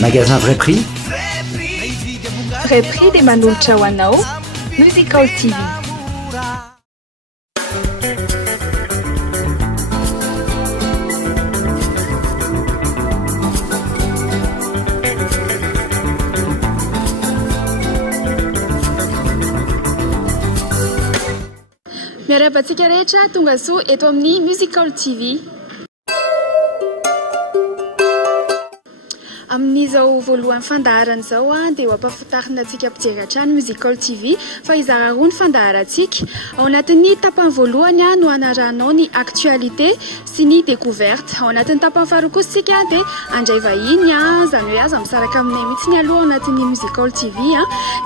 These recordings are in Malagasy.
Magasin Vrai Prix. Vrai Prix dia manolotra ho anao Musical TV. Miarabantsika rehetra tonga soa eto amin'ny Musical TV. Amin'izao voalohany fandaharana zao dia ho ampahafantarina antsika mpijery hatrany Musical TV fa izara roa ny fandaharantsika. Ao anatin'ny tapany voalohany no anaranao ny actualité sy ny découverte. Ao anatin'ny tapany faharoa kosa sika dia andray vahiny zany hoe aza misaraka aminay mihitsy ny aloha ao anatin'ny Musical TV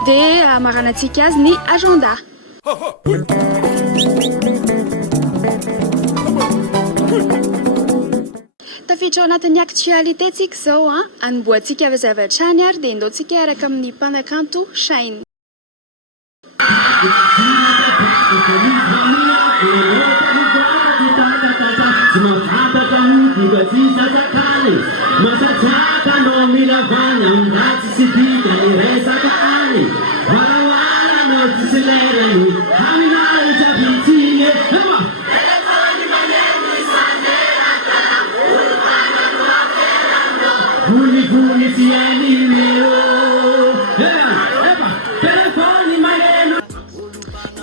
dia amaranantsika azy ny agenda. Tafiditra ao anatin'ny actualité tsika zao anomboantsika zavatra any ary dia indaontsika araka amin'ny mpanakanto Shine.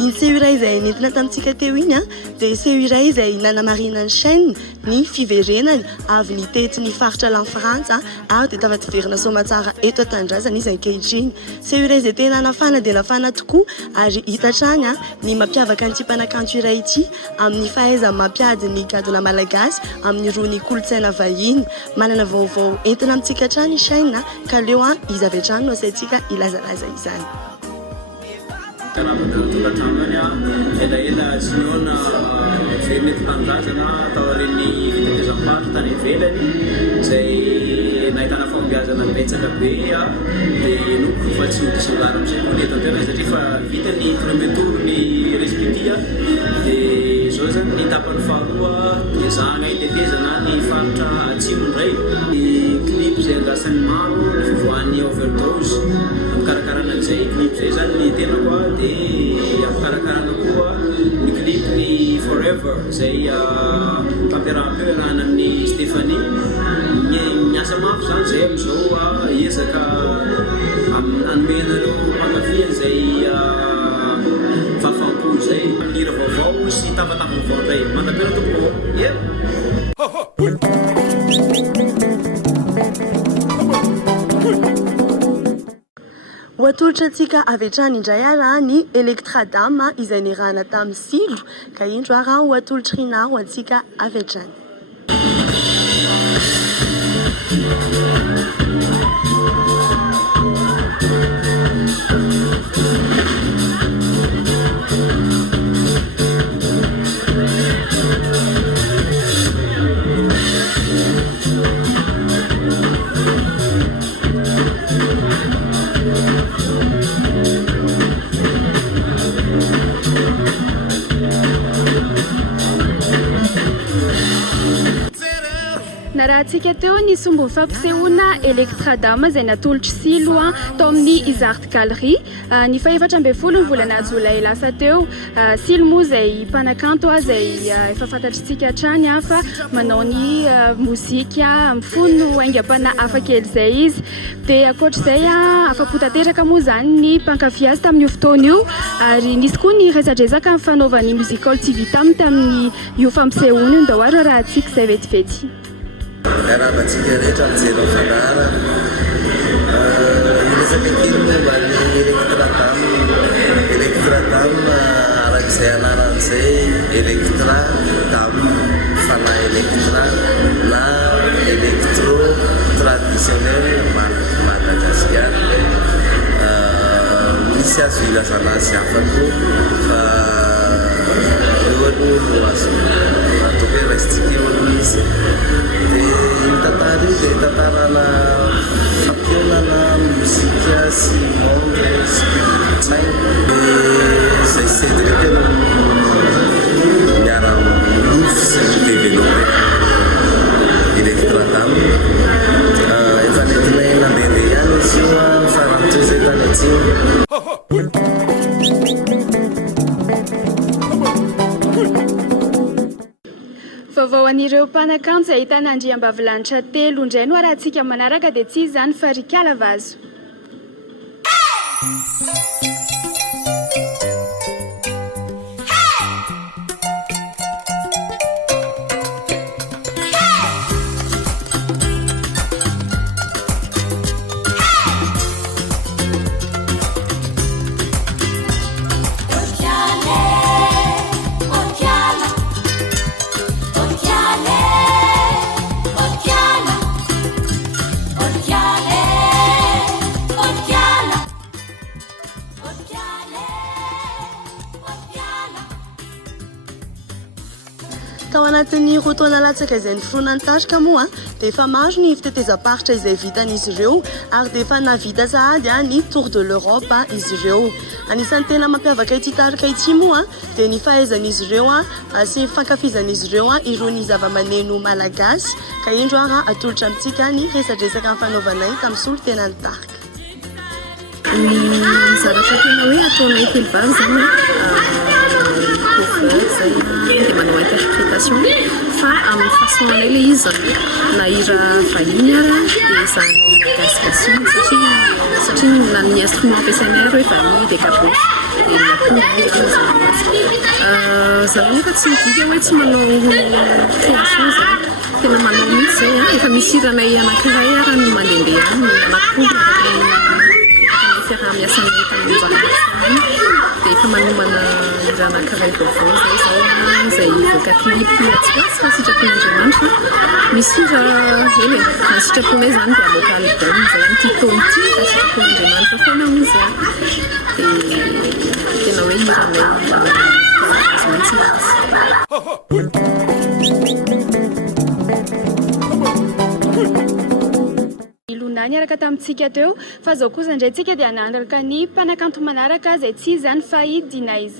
Ny seho iray izay nentina tamintsika teo iny dia seho iray izay nanamarina ny Shine ny fiverenany avy ny tety ny faritra lanfrantsa ary dia tafativerina soamantsara eto an-tanindrazana izy ankehitriny. Seho iray izay tena nafana dia nafana tokoa ary hitatrany ny mampiavaka an'ity mpanakanto iray ity amin'ny fahaizany mampiady ny gadona malagasy amin'ny roa ny kolotsaina vahiny. Manana vaovao entina amintsika hatrany Shine ka leo izy avy hatrany no asaintsika ilazalaza izany. ela siona mety tanindrazana atao reny fitatezampato tany ivelany izay nahitana fambiazana betsaka be dia noko fa tsy hodisangara amizay moa eto an-toerana satria fa vita ny premier tour ny respitia dia zao zany ny tapany faharoa dia zahana itetezana ny faritra atsimondray ny clip izay andrasan'ny maro ny fivoan'ny overdose amikarakarana an'izay clip zay zany ny tena koa dia amikarakarana koa ny clip ny forever izay fampiarahampiarahana amin'ny Stéphanie miasa mafy zany zay amizao ezaka anomenareo mpankafia izay fafampo zay mira vaovao sy tavatavavao zay mandapera tokoa ho atolotra antsika avy hatrany indray ara ny Electradame izay nirahana tamin'ny Silo ka indro ara ho atolotra rina ho antsika avy hatrany. Narahantsika teo ny sombo fampisehoana Electradame izay natolotra Silo tao amin'ny Izart Galerie ny fahaefatra ambin'ny folo ny volana Jolay lasa teo. Silo moa izay mpanakanto izay efa fantatritsika hatrany fa manao ny mozika amin'ny fony haingam-pana hafakely izay izy dia ankoatr'izay afa-po tanteraka moa zany ny mpankafia azy tamin'io fotoana io ary nisy koa ny resadresaka amin'ny fanaovan'ny Musical TV tamin'ny io fampisehoana io dahoary rahantsika izay vetivety. Rahabantsika rehetra mijery fandaharana iresaka kely momba ny Electradame arak'izay anaran'izay Electradame fanahy Electra na électro traditionnel Madagascar misy azo ilazana azy hafa koa fa eo aloha no azo atao hoe restika eo aloha izy dia mitantara io dia tantarana fampiaonana mozika sy monde sy kolontsaina izay sedika tena miara-mofy sy midevelope Electradame madamo efa nentinay nandehandeha ihany izy io farantoy zay tany atsiny. Vaovao an'ireo mpanakanto izay ahitana andriambavilanitra telo indray no arahantsika manaraka dia tsy izany fa Rikala Vazo. Tao anatin'ny roa taona latsaka izay niforonan-tarika moa dia efa maro ny fitetezam-paritra izay vitan'izy ireo ary dia efa navita sahady ny Tour de l'Europe izy ireo. Anisan'ny tena mampiavaka ity tarika ity moa dia ny fahaizan'izy ireo sy fankafizan'izy ireo irony zava-maneno malagasy ka indro atolotra amintsika ny resadresaka fanaovana tamin'ny solon-tenan'ny tarika. Ny zavatra tena hoe ataonay telo vavy zany dia manao interprétation fa amin'ny façon anay le izy na hira vahiny ara dia zany gasgation satria na ny instrument ampiasainay ary hoe vahiny dia kabosy dia miakoho zany nefa tsy midika hoe tsy manao création zany tena manao mihitsy zay efa misy hiranay anankiray ara no mandehandeha any anakoho fiaraha miasanay tamin'ny zany dia efa manomana hira anankiray vaovao zay zao izay voaka klipy atsiatsy sitrapon'Andriamanitra misy hira hely na sitraponay zany dia aloka album zay nytitony ity sitrapon'Andriamanitra foana izy dia tena hoe hiranay azo mihitsy Ilonany araka tamintsika teo fa zao kosa indray tsika dia hanandraka ny mpanakanto manaraka izay tsy izany fa Dinaiz.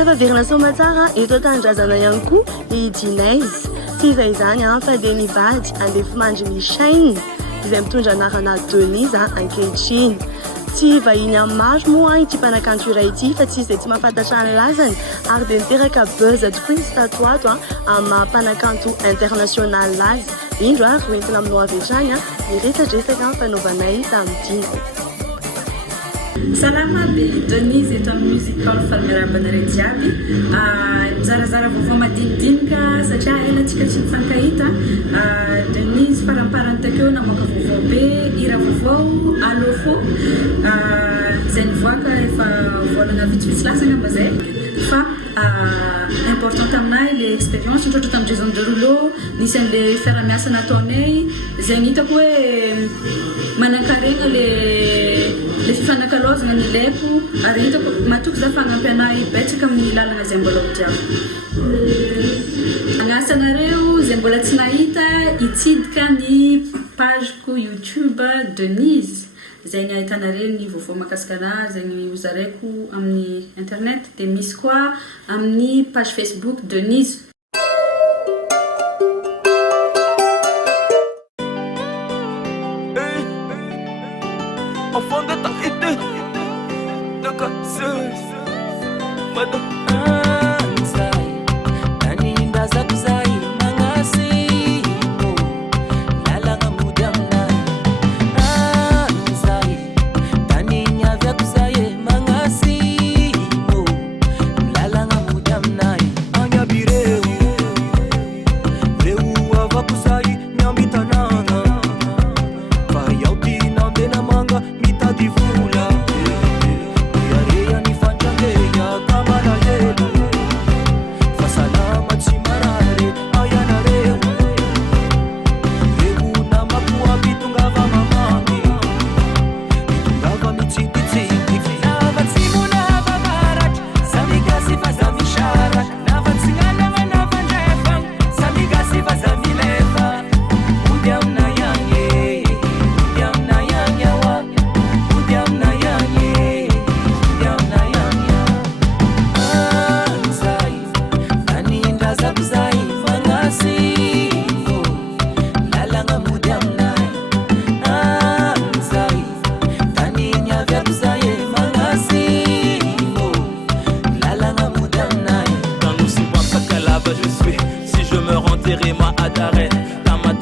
Tafaverina somatsara eto an-tanindrazana ihany koa i Dinaiz tsy izay izany fa dia nivady andefa mandry Chaine izay mitondra anarana Denise ankehitriny. Tsy vahiny amin'ny maro moa ity mpanakanto iray ity fa tsy izay tsy mahafantatra ny lazany ary dia niteraka buzz tokoa izy tatoato amin'ny mpanakanto international azy. Indro ary hoentina aminao avy hatrany ny resadresaka fanaovanay tamin'ity. Salama be Denise eto amin'ny musical falmerabana jiaby mizarazara vaovao madinidinika satria elatsika tsy mifankahita. Denise faramparany takeo namoaka vaovao be hira vaovao alofo izay nivoaka efa volana vitsivitsy lasana mba zay fa important aminahy le expérience nitratra tamin'ny Jason Derulo nisy an'le fiaramiasa nataonay izay nitako hoe manan-karena le fifanankalozana ny ilaiko ary hitako matoky za fagnampy anahy betsaka amin'ny lalana izay mbola hodiako. Agnasanareo izay mbola tsy nahita hitsidika ny pageko YouTube Denise izay ny ahitanareo ny vaovao mahakasika anazy izay ny hozaraiko amin'ny internet dia misy koa amin'ny page Facebook Denise. Enfant de ta idée, de casseuse, madame. Anya bireu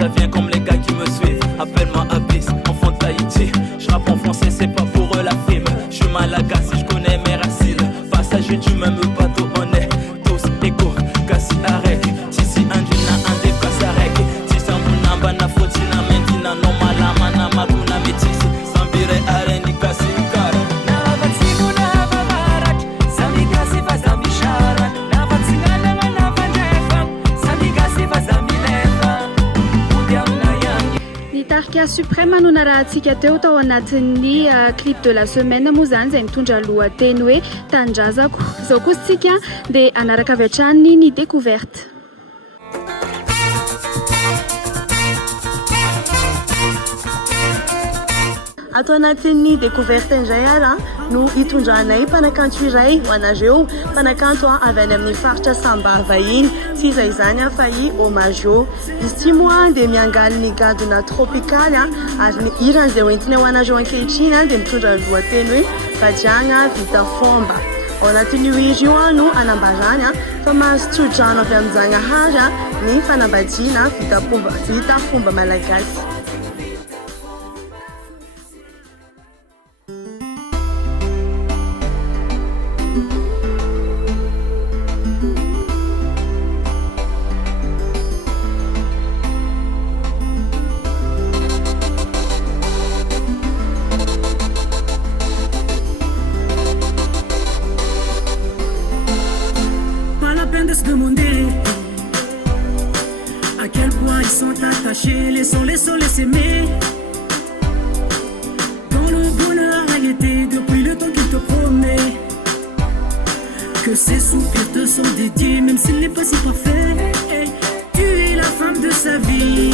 ça vient comme les gars qui me suivent. Appelle-moi Abyss, enfant de Tahiti. Je rappe en français, c'est pas pour eux la frime. Je suis Malagasy, je connais mes racines. Passager du même bateau, on est tous égaux. Kassi arrête, Tisi Andina, Ande Kasarek. Tisa Munamba, na Fotina, Mentina, no Malama, na Maguna, Métis. Sambire Areni, Kassi Kara. Tarka suprême no narahantsika teo tao anatin'ny clip de la semaine moa zany izay mitondra lohateny hoe Tanindrazako. Izao kosa tsika dia anaraka avy hatrany ny découverte. Ato anatin'ny découverte indray ara no hitondranay mpanakanto iray ho anareo mpanakanto avy any amin'ny faritra Sambava iny sy izay izany fahi Omajo. Izy ity moa dia miangaly ny gadona tropikaly ary ny irany izay hoentiny ho anareo ankehitriny dia mitondra ny lohateny hoe Badiagna vita fomba. Ao anatin'io izy io no anambarany fa mahazo tsodrano avy amin'ny-Janahary ny fanambadiana vita fomba malagasy. Laissons-les s'aimer. Quand le bonheur a été depuis le temps qu'il te promet, que ses soupirs te sont dédiés, même s'il n'est pas si parfait. Tu es la femme de sa vie.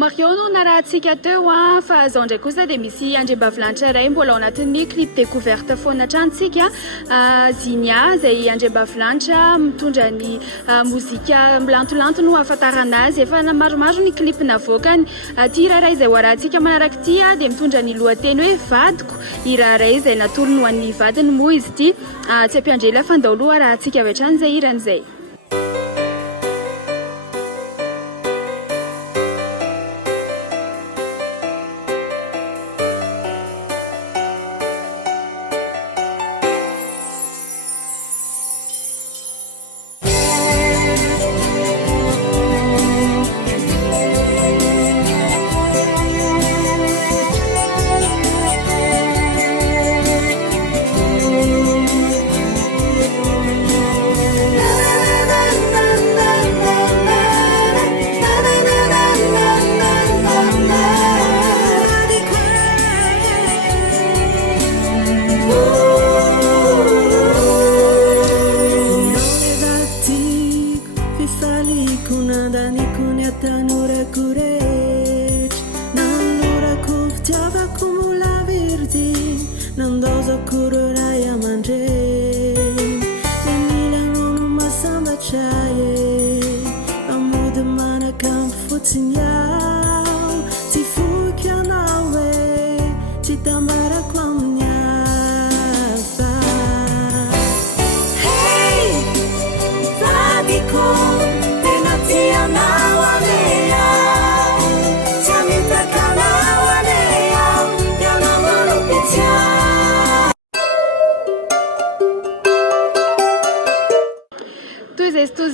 Mario no narahantsika teo fa zao ndray kosa dia misy andriambavilanitra iray mbola ao anatin'ny clip découverte foana trantsika Zinia izay andriambavilanitra mitondra ny mozika milantolanto no ahafantarana azy efa maromaro ny clip navoakany. Ty iraray izay hoarahantsika manaraka ity dia mitondra ny lohateny hoe Vadiko. Iraray izay natolony ho an'ny vadiny moa izy ity. Tsy ampiandrela fandao arahantsika avy hatrany izay iran'izay.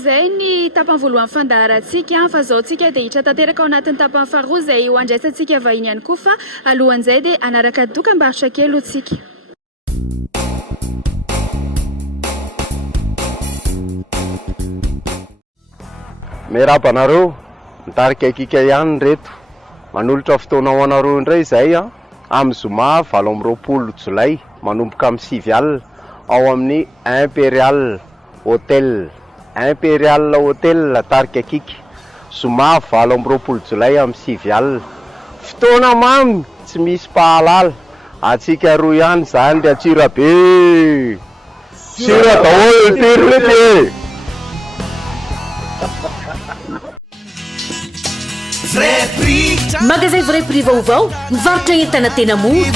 Zay ny tapany voalohany fandaharantsika fa zao tsika dia hitra tanteraka ao anatin'ny tapany faharoa izay ho andraisantsika vahiny ihany koa fa alohan'izay dia anaraka dokam-barotra kely ho tsika. merabanareo mitarika akika ihany reto manolotra fotoana ho anareo indray izay a amin'ny zoma 20 jolay manomboka amin'ny 9 alina ao amin'ny Imperial Hotel tarika akika zoma 20 jolay amin'ny 9 alina fotoana mamy tsy misy pahalala atsika roa ihany zany de atsira be sira daholo tirity Magasin Vrai Prix vaovao mivarotra entana tena mora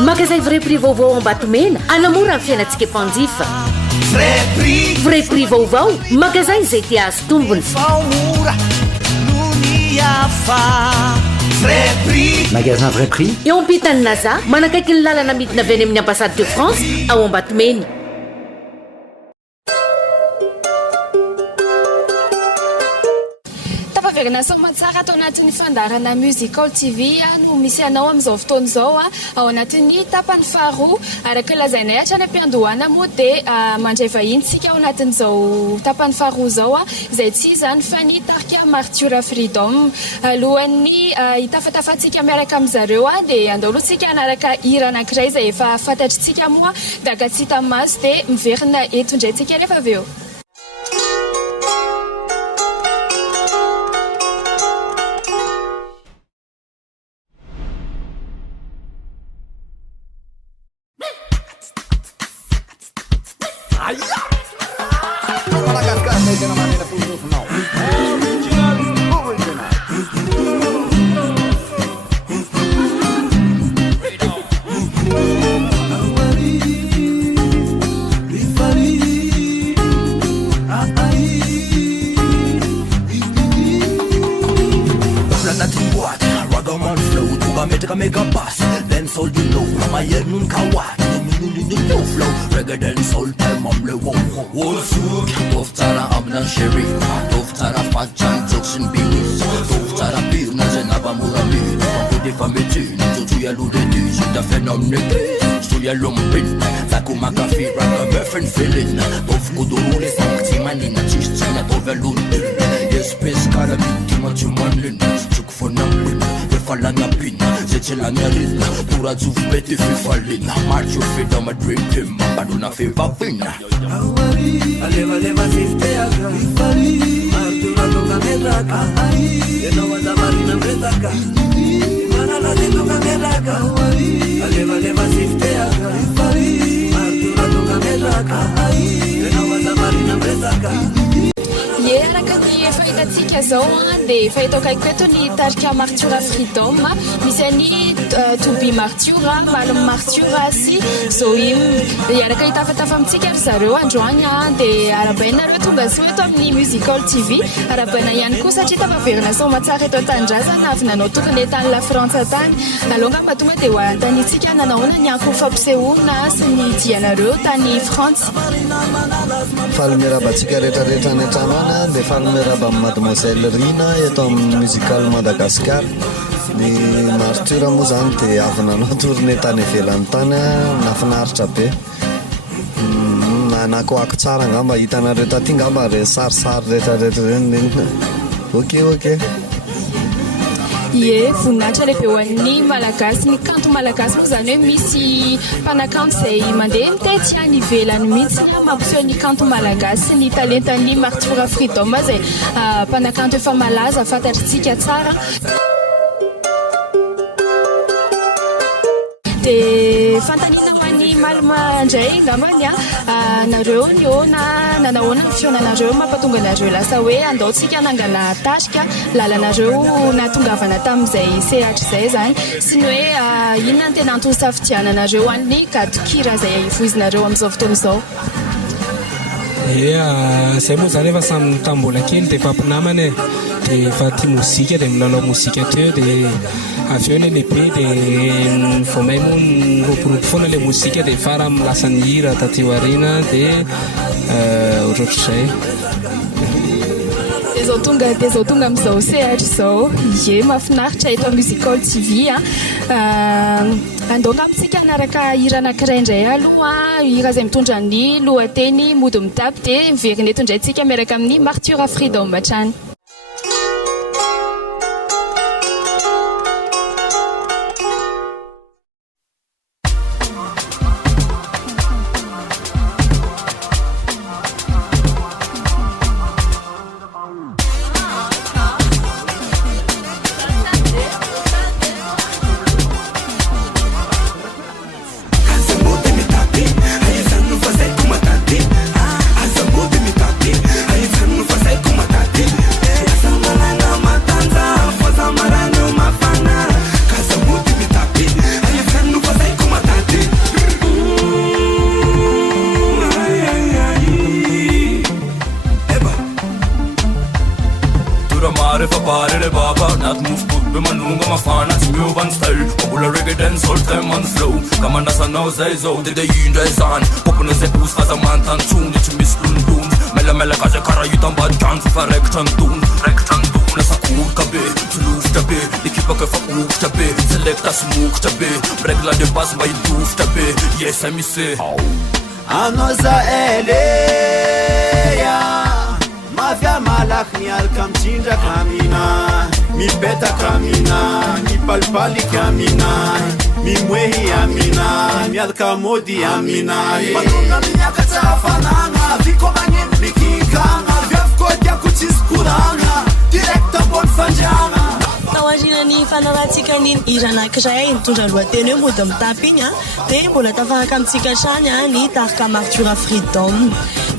Magasin Vrai Prix vaovao Ambatomena anamora amin'ny fiainantsika mpanjifa Vrai Prix vaovao magasin izay tia azo tombony Magasin Vrai Prix eo ampitany Naza manakaiky ny lalana midina avy any amin'ny ambassade de France ao Ambatomena Tapaverina somatsara atao anatin'ny fandarana Musical TV no misy anao amin'izao fotoana izao ao anatin'ny tapany faharoa araka lazainay hatrany am-piandohana moa dia mandray vahintsika ao anatin'izao tapany faharoa izao izay tsy izany fa ny tarika Martyra Freedom alohan'ny hitafatafatsika miaraka amin'izareo dia andaolotsika anaraka hira anankiray izay efa fantatritsika moa daga tsy hita maso dia miverina eto indrayntsika rehefa avy eo araka ny fahitatsika zao dia fahitao kaiky eto ny tarika Martyra Freedom misy any Toby Martyra Malum Martyra sy Zoim araka hitafatafa amintsika ry zareo androany dia arabainareo tonga so eto amin'ny Musical TV arabaina ihany koa satria tapaverina somatsara eto an-tanindrazana avy nanao tournée tany la France tany alonga mba tonga dia hoantanitsika nanaona ny anko fampisehoana sy ny dianareo tany France falomerabantsika rehetrarehetra any an-tranoana dia falomeraba amin'ny mademoiselle Rina eto amin'ny Musical Madagascar ny Martyra moa zany dia avy nanao tournée tany ivelany tany nafinaritra be nakoako tsara ngamba hitanareo taty ngamba re sarisary rehetrarehetra reny ok Ie, voninahitra lehibe ho an'ny malagasy ny kanto malagasy moa zany hoe misy mpanakanto izay mandeha mitety any ivelany mihitsy mampiseho ny kanto malagasy ny talentan'ny Martyra Freedom izay mpanakanto efa malaza fantatritsika tsara dia fantanina ho an'ny malama indray ngambany nareo ny nanahoana ny fionanareo mampatonga anareo lasa hoe andaontsika nangala tarika lalanareo natongavana tamin'izay sehatra izay zany sy ny hoe inona ny tena antony safidiananareo an'ny gadokira izay voizinareo amin'izao fotoana izao zay moa zany efa samy tambola kely dia fampinamana dia efa tia mozika dia milalao mozika teo dia avy eo ny lehibe dia vao may moa miropiropy foana ilay mozika dia fara milasa ny hira taty aoriana dia ohatrohatr'izay dia zao tonga amin'izao sehatra izao ie mahafinaritra eto Musical TV andoaka amintsika anaraka hira anankiray indray aloha hira izay mitondra ny lohateny mody mitapy dia miverina eto indray tsika miaraka amin'ny Martura Freedom hatrany. Det är ju inte sant. Hoppen och sett hos fast man tar ton. Det är miss lundon. Mella kanske karra utan bara kan för rektanton. Nästan korkabe, tuluftabe. Det kippar för oktabe. Selekta smoktabe. Bregla det bass by duftabe. Yes I miss it. Anoza eleya. Mafia malakni alkamchinja kamina. Mi beta kamina. Mi palpali kamina. Mi mwehi amina, mi alkamodi amina. Matunga minyaka tafananga, viko manye mbikikanga. Vyafkodia kuchiskuranga, direkta bon fanjanga. Tawajina ni fanaratsika ny hira anankiray mitondra lohateny hoe mody mitapy igny dia mbola tafaraka amintsika trany ny tarika Martura Freedom.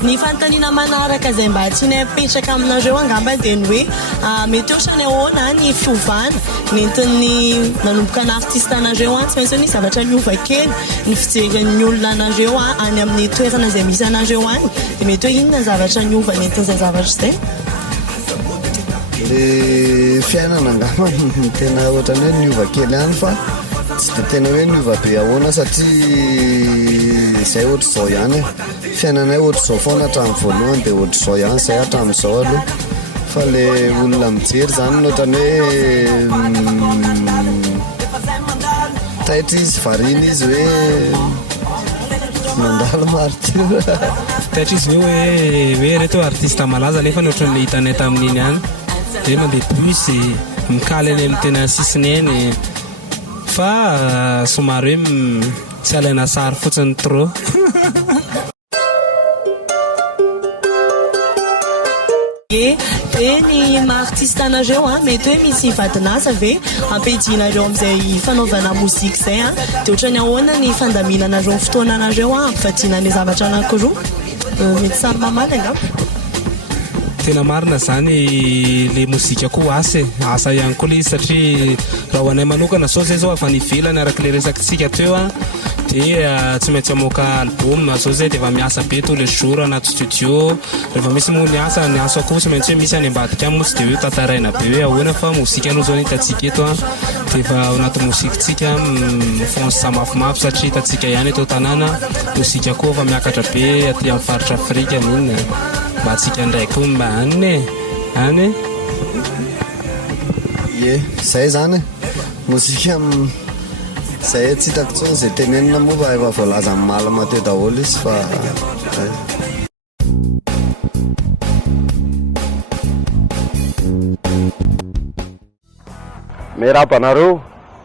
Ny fanontaniana manaraka izay mba tsy ny apetraka aminareo angamba dia ny hoe mety ohatrany ahoana ny fiovana nentin'ny nanomboka ny artiste anareo tsy maintsy ny zavatra miova kely ny fijerin'ny olona anareo any amin'ny toerana izay misy anareo any dia mety hoe inona zavatra miova nentin'izay zavatra izay. Le fiainana angamba tena ohatrany hoe niova kely ihany fa tsy dia tena hoe niova be ahoana satria izay ohatra izao ihany fiainanay ohatra izao foana hatramin'ny voalohany dia ohatra izao ihany izay hatramin'izao aloha fa le olona mijery izany no ohatrany hoe taitra izy varina izy hoe mandalo Martura taitra izy hoe reto artiste malaza nefa ny ohatran'ny hitanay tamin'iny ihany dia mandeha plus mikaly any amin'ny tena sisiny eny fa somary hoe tsy alaina sary fotsiny trop. Dia ny maartiste anareo mety hoe misy vadinasa ve ampidinareo amin'izay fanaovana mozika izay dia ohatrany ahoana ny fandaminanareo fotoana anareo ampivadiana ny zavatra anankiroa mety samy mamaly angamba. Tena marina zany le mozika koa asa ihany koa le izy satria raha ho anay manokana sao zay zao avy any ivelany araka le resakitsika teo dia tsy maintsy amoaka album zao zay dia efa miasa be tous les jours anaty studio rehefa misy moa ny asa koa tsy maintsy hoe misy any ambadika any moa tsy dia hoe tantaraina be hoe ahoana fa mozika aloha zao ny hitantsika eto dia efa anaty mozikitsika mifonce samafimafy satria hitantsika ihany eto tanàna mozika koa efa miakatra be aty amin'ny faritra Afrika minina mba atsika ndraiky koa mba any ye zay zany mozika zay tsy hitako tsony izay tenenina moa fa efa voalaza amin'ny malama teo daholo izy fa meraba anareo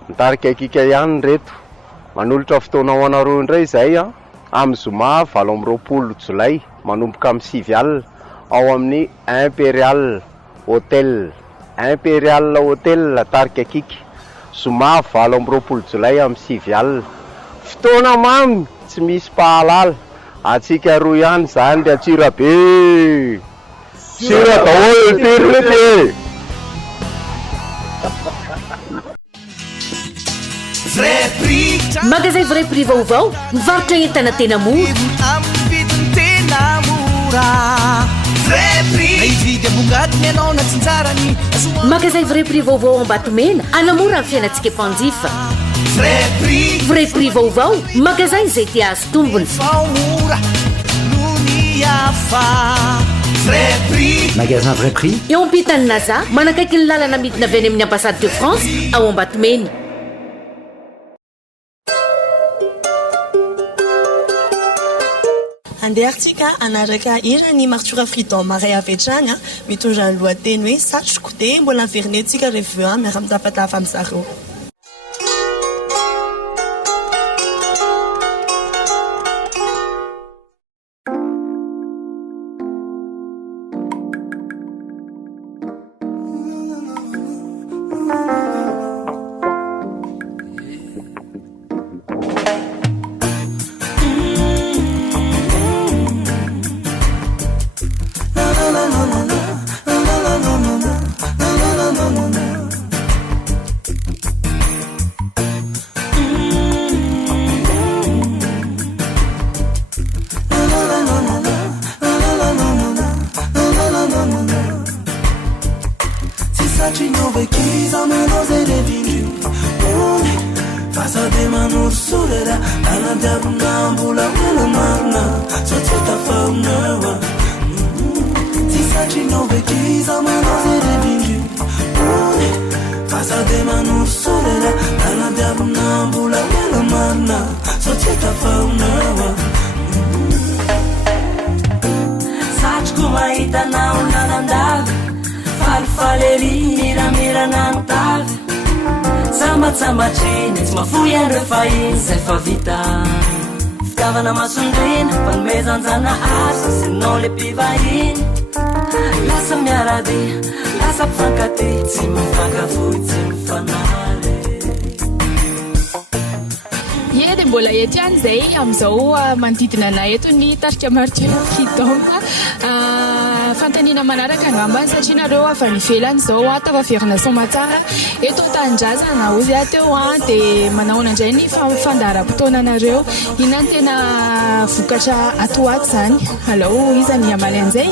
mitarika akika ihany reto manolotra fotoana ho anareo indray izay amin'ny zoma 20 jolay manomboka amin'ny 9 alina ao amin'ny Imperial Hotel tarika akika zoma 20 jolay amin'ny 9 alina fotoana mamy tsy misy pahalala atsika roa ihany zany dia tsira be tsira daholo tirity Magazay Vrai Prix vaovao mivarotra entana tena mora Magazay Vrai Prix vaovao Ambatomena anamora amin'ny fiainantsika mpanjifa Vrai Prix vaovao magazay izay tia azo tombony Magasin Vrai Prix eo ampitany Naza manakaiky ny lalana midina avy any amin'ny ambassade de France ao Ambatomena andehantsika anaraka hira ny Martura Freedom maray avy hatrany mitondra ny lohateny hoe satroko dia mbola averinetsika revue miaraka mitafatafa amin'izareo. Fitavana masondrina fanomezanjana asa senao le mpivahiny lasa miarady lasa mpifankaty tsy mifankavoy tsy mifanaly ie dia mbola eto ihany izay amin'izao manodidina anay eto ny tarika Martura Freedom fantanina manaraka angambany satria nareo avy any ivelany izao tavaverina somatsara eto an-tanindrazana ozy ateo dia manaona indray ny fandaharam-potoananareo inona ny tena vokatra ato ato izany alao iza ny amaly an'izay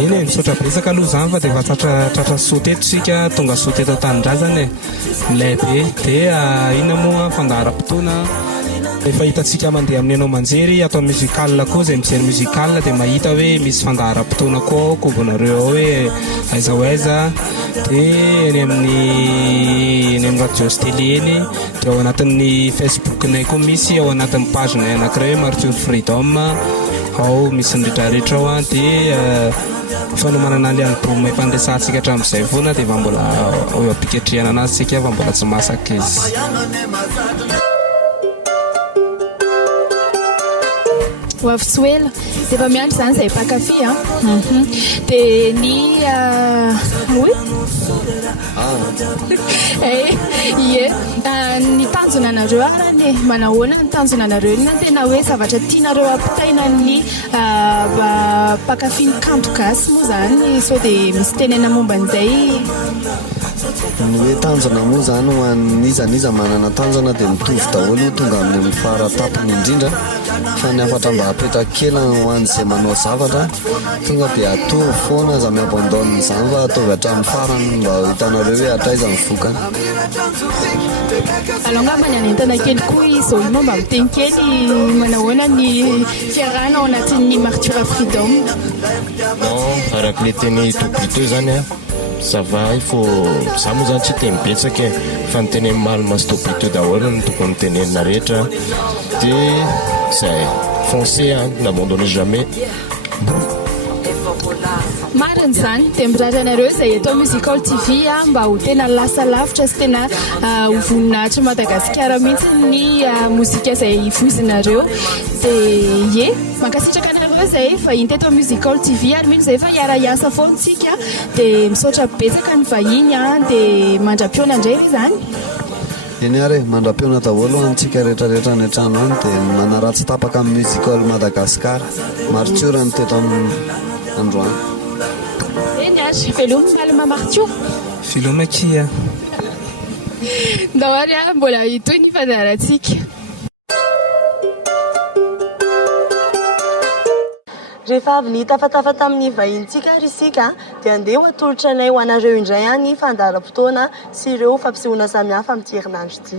eny misaotra betsaka aloha zany fa dia efa tratra soty eto sika tonga soty eto an-tanindrazana lehibe dia inona moa fandaharam-potoana efa hitantsika mandeha amin'ny anao manjery atao musical koa izay mijery musical dia mahita hoe misy fandaharam-potoana koa kobonareo ao hoe aiza ho aiza dia eny amin'ny radio télé eny dia ao anatin'ny facebooknay koa misy ao anatin'ny pagenay anankiray hoe Martura Freedom ao misy nydretrarehetra ao dia fanomanana le album fandraisantsika hatramin'izay foana dia efa mbola eo ampiketrihana anazy sika fa mbola tsy masaka izy. Wafsuela dia efa miandry izany izay mpakafy dia ny ny tanjona anareo arany manahoana ny tanjona anareo iny tena hoe zavatra tianareo ampitaina ny mpakafy ny kanto gasy moa zany sao dia misy tenena momba an'izay ny hoe tanjona moa zany ho an'izaniza manana tanjona dia mitovy daholo tonga amin'ny faratapony indrindra fa ny afatra mba apetaka kely ho an'izay manao zavatra tonga dia atovy foana za miabandonina izany fa ataovy hatramin'ny farany mba hitanareo hoe hatraiza mivokany alongambany anentana kely koa izao imo mba miteny kely manahoana ny fiarahana ao anatin'ny Martura Freedom non araka le teny tompiteo zany ça va il faut za moa zany tsy teny betsaka fa ny teny maly mastopiteo daholo ny tokony tenenina rehetra dia zay foncé n'abandonnez jamais mariny izany dia mirary anareo izay eto Musical TV mba ho tena lasa lavitra sy tena ho voninahitra Madagasikara mihitsy ny mozika izay voizinareo dia mankasitraka anareo izay vahiny teto Musical TV ary mino izay fa hiara-iasa foantsika dia misaotra betsaka ny vahiny dia mandra-piona indray izany eny ary mandra-piona daholo antsika rehetrarehetra ny trano any dia manaratsy tapaka amin'ny Musical Madagasikara Martura ny teto amin'ny androany eny ary veloma malama Martura veloma kia ndao ary mbola itoy ny fandaharantsika rehefa avy ny tafatafata amin'ny vahintsika ary isika dia andeha ho atolotra anay ho anareo indray ny fandaharam-potoana sy ireo fampisehoana samihafa amin'ity herinandro ity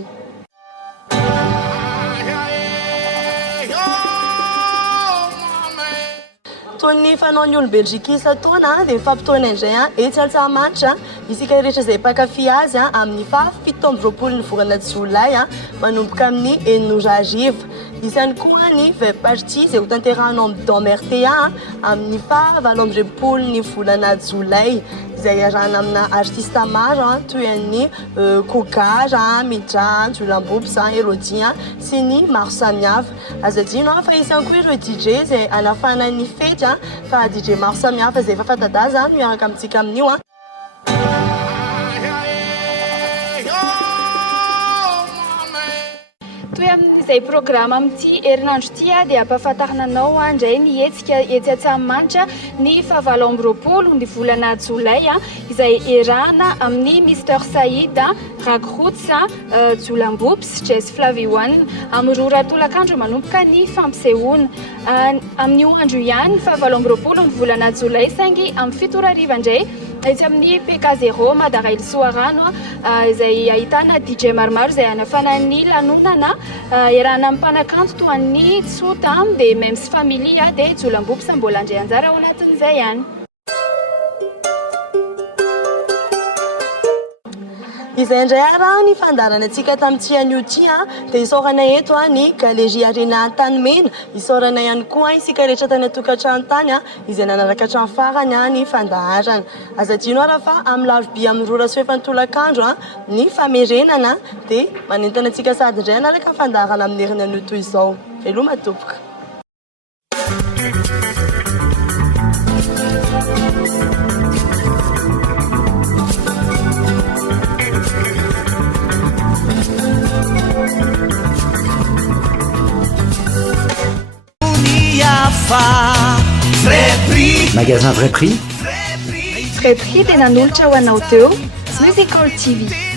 toy ny fanao ny olo belgikisa taona dia fampitoana indray etsy Antsahamanitra isika rehetra izay mpakafy azy amin'ny faha 17 ny volana Jolay manomboka amin'ny 9 arivo Izy ihany koa ny partie izay ho tanterahanao amin'ny DOMRTA amin'ny fahavalo-ambirepolo ny volana Jolay izay iarahana amina artista maro toy ny Kokara, Midra, Joulambopy, Elodie sy ny maro samihafa. Azo adino fa isany koa ireo DJ izay anafana ny fety fa DJ maro samihafa izay efa fanta-daza miaraka amintsika amin'io toy amin'izay programa amin'ity herinandro ity dia ampahafantarina anao indray ny hetsika etsy Antsahamanitra ny fahavalo-ambirepolo ny volana Jolay izay iarahana amin'ny Mister Saïd, Ragroots, Joulambopy, Jazz Flavy One amin'ny roa tolakandro manomboka ny fampisehoana amin'io andro ihany fahavalo-ambirepolo ny volana Jolay saingy amin'ny 7:00 indray etsy amin'ny PK0 Madarail Soarano izay ahitana DJ maromaro izay anafana ny lanonana iarahana amin'ny mpanakanto toa ny Tsota dia Mems Familia dia Joulambopy sa mbola andray anjara ao anatin'izay ihany. Izay indray raha ny fandarana antsika tamin'ity anio ity dia isaorana eto ny Galerie Arena Tanimena, isaorana ihany koa isika rehetra tany atokantrano tany izay nanaraka hatrany farany ny fandaharana. Azo adino raha fa amin'ny larobia amin'ny 2:30 ny famerenana dia manentana antsika sady indray anaraka fandaharana amin'ny heriny anio toy izao. Veloma tompoko. Magasin Vrai Prix. Vrai Prix dia nanolotra ho anao teo Musical TV.